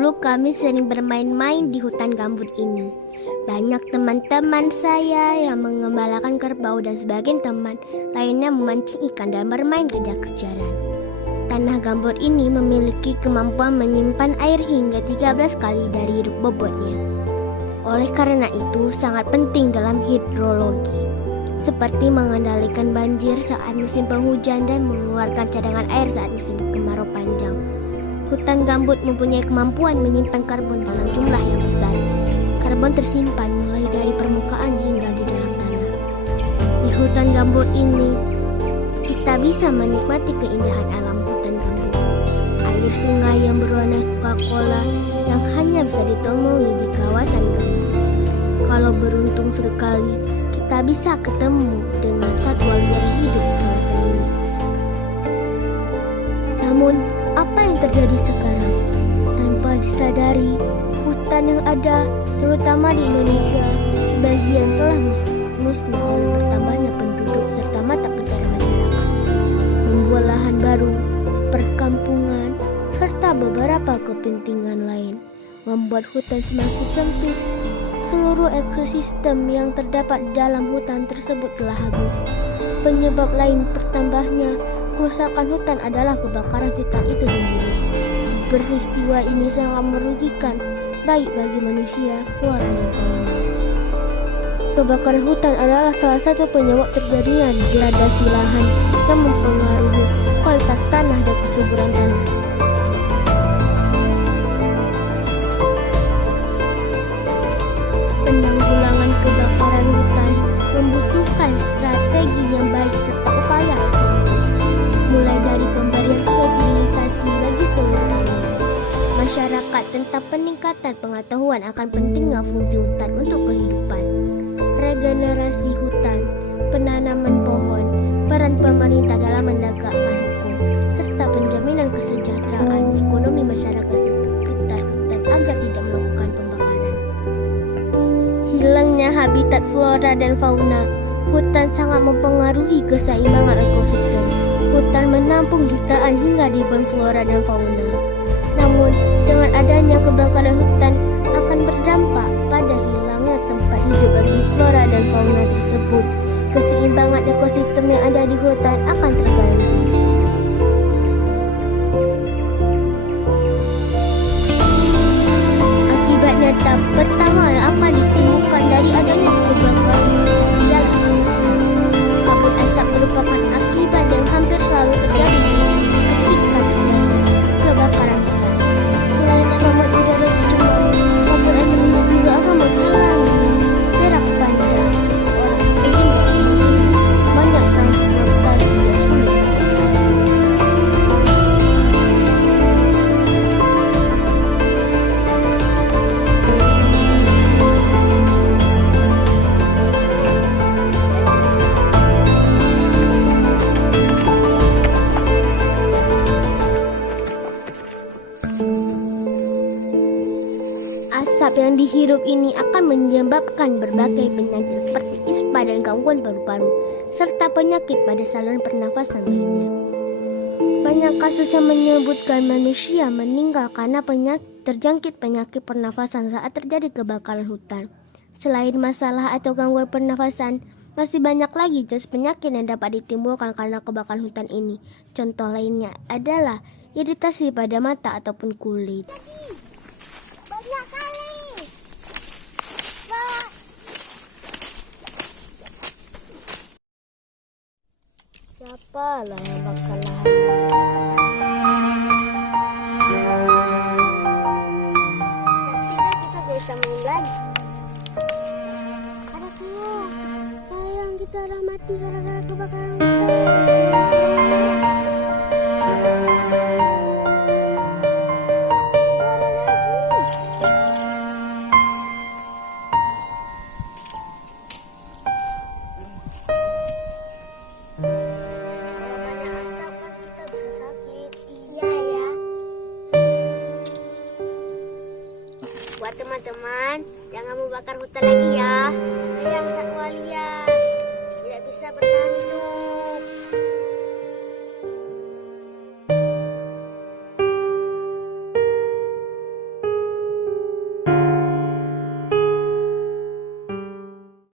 Dulu kami sering bermain-main di hutan gambut ini. Banyak teman-teman saya yang mengembalakan kerbau dan sebagian teman lainnya memancing ikan dan bermain kejar-kejaran. Tanah gambut ini memiliki kemampuan menyimpan air hingga 13 kali dari bobotnya. Oleh karena itu sangat penting dalam hidrologi, seperti mengendalikan banjir saat musim penghujan dan mengeluarkan cadangan air saat musim kemarau panjang. Hutan gambut mempunyai kemampuan menyimpan karbon dalam jumlah yang besar. Karbon tersimpan mulai dari permukaan hingga di dalam tanah. Di hutan gambut ini, kita bisa menikmati keindahan alam hutan gambut. Air sungai yang berwarna Coca-Cola yang hanya bisa ditemui di kawasan gambut. Kalau beruntung sekali, kita bisa ketemu dengan satwa liar yang hidup di kawasan ini. Namun, apa yang terjadi sekarang? Tanpa disadari, hutan yang ada, terutama di Indonesia, sebagian telah musnah oleh bertambahnya penduduk serta mata pencarian masyarakat, membuat lahan baru, perkampungan, serta beberapa kepentingan lain, membuat hutan semakin sempit. Seluruh ekosistem yang terdapat dalam hutan tersebut telah habis. Penyebab lain bertambahnya kerusakan hutan adalah kebakaran hutan itu sendiri. Peristiwa ini sangat merugikan, baik bagi manusia, flora dan fauna. Kebakaran hutan adalah salah satu penyebab terjadinya degradasi lahan yang mempengaruhi kualitas tanah dan kesuburan tanah. Penanggulangan kebakaran hutan membutuhkan strategi yang baik serta upaya yang serius, mulai dari pemberian sosialisasi bagi seluruh elemen masyarakat tentang peningkatan pengetahuan akan pentingnya fungsi hutan untuk kehidupan, regenerasi hutan, penanaman pohon, peran pemerintah dalam menegakkan hukum, serta penjaminan kesejahteraan ekonomi masyarakat sekitar hutan agar tidak melakukan pembakaran. Hilangnya habitat flora dan fauna, hutan sangat mempengaruhi keseimbangan ekosistem. Hutan menampung jutaan hingga ribuan flora dan fauna. Namun, dengan adanya kebakaran hutan akan berdampak pada hilangnya tempat hidup bagi flora dan fauna tersebut. Keseimbangan ekosistem yang ada di hutan akan terganggu. Akibat nyata pertama yang akan ditemukan dari adanya kebakaran hutan ialah kabut asap merupakan akibat yang hampir selalu terjadi ketika terjadi kebakaran hutan. Selain akan membuat udara tercemar, kabut asap ini juga akan menghalangi jarak pandang seseorang sehingga kemungkinan banyak transportasi yang sulit beroperasi. Asap yang dihirup ini akan menyebabkan berbagai penyakit seperti ispa dan gangguan paru-paru, serta penyakit pada saluran pernafasan lainnya. Banyak kasus yang menyebutkan manusia meninggal karena terjangkit penyakit pernafasan saat terjadi kebakaran hutan. Selain masalah atau gangguan pernafasan, masih banyak lagi jenis penyakit yang dapat ditimbulkan karena kebakaran hutan ini. Contoh lainnya adalah iritasi pada mata ataupun kulit. Banyak kali. Siapalah yang bakal lahan? Kita bisa main lagi. Ada semua. Sayang kita udah mati gara-gara kebakaran hutan. Buat teman-teman, jangan membakar hutan lagi ya. Yang satwa liar.